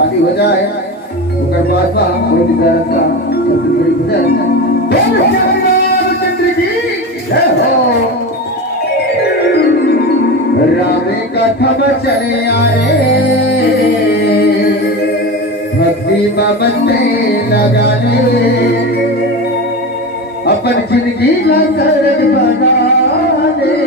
शादी हो जाए ओकर बाद बा और विचारत का छत्तीसगढ़ी भजन चंद्र की जय हो। रामे कथा चले आए भक्ति बाबन में लगाने अपन जिंदगी का सरल बनाने।